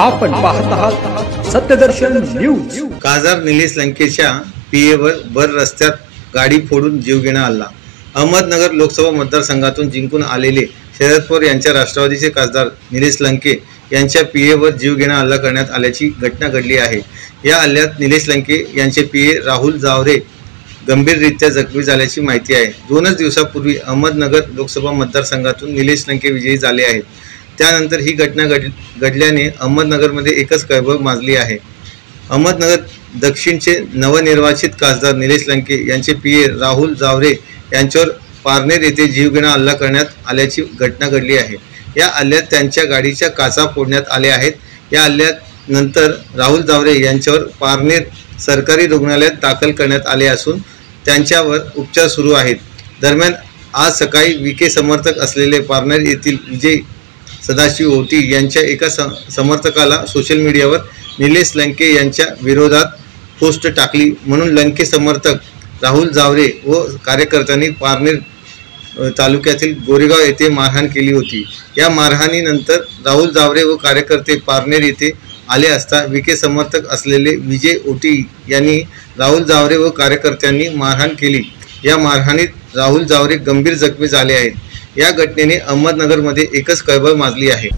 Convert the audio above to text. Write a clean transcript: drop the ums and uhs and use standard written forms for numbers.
आपण पाहत आहात सत्यदर्शन न्यूज। खासदार निलेश लंकेच्या पीएवर भर रस्त्यात गाडी फोडून जीवघेणा हल्ला। अहमदनगर लोकसभा मतदारसंघातून जिंकून आलेले शरद पवार यांच्या राष्ट्रवादीचे खासदार निलेश लंके यांच्या पीएवर जीवघेणा हल्ला करण्यात आल्याची घटना घडली आहे। या हल्ल्यात निलेश लंके यांचे पीए राहुल जावरे गंभीररित्या जखमी झाल्याची माहिती आहे। 2 दिवसापूर्वी अहमदनगर लोकसभा मतदारसंघातून निलेश लंके विजयी झाले आहेत। त्यानंतर ही घटना घडल्याने अहमदनगरमध्ये एकच खळबळ माजली आहे। अहमदनगर दक्षिणचे नवनिर्वाचित खासदार निलेश लंके यांचे पीए राहुल जावरे यांच्यावर पारनेर येथे जीवघेणा हल्ला करण्यात आल्याची घटना घडली आहे। या हल्ल्यात त्यांच्या गाडीच्या काचा फोडण्यात आल्या आहेत। या हल्ल्यात नंतर राहुल जावरे यांच्यावर पारनेर सरकारी रुग्णालयात दाखल करण्यात आले असून त्यांच्यावर उपचार सुरू आहेत। दरम्यान आज सकाळी विखे समर्थक असलेले पारनेर येथील विजय सदाशिव होती यांच्या एका समर्थकाला सोशल मीडियावर निलेश लंके यांच्या विरोधात पोस्ट टाकली म्हणून लंके समर्थक राहुल जावरे व कार्यकर्त्यांनी पारनेर तालुक्यातील गोरेगाव येथे मारहाण केली होती। या मारहाणीनंतर राहुल जावरे व कार्यकर्ते पारनेर येथे आले असता विखे समर्थक असलेले विजय ओटी यांनी राहुल जावरे व कार्यकर्त्यांनी मारहाण केली। या मारहाणीत राहुल जावरे गंभीर जखमी झाले आहेत। या घटनेने अहमदनगरमध्ये एकच खळबळ माजली आहे।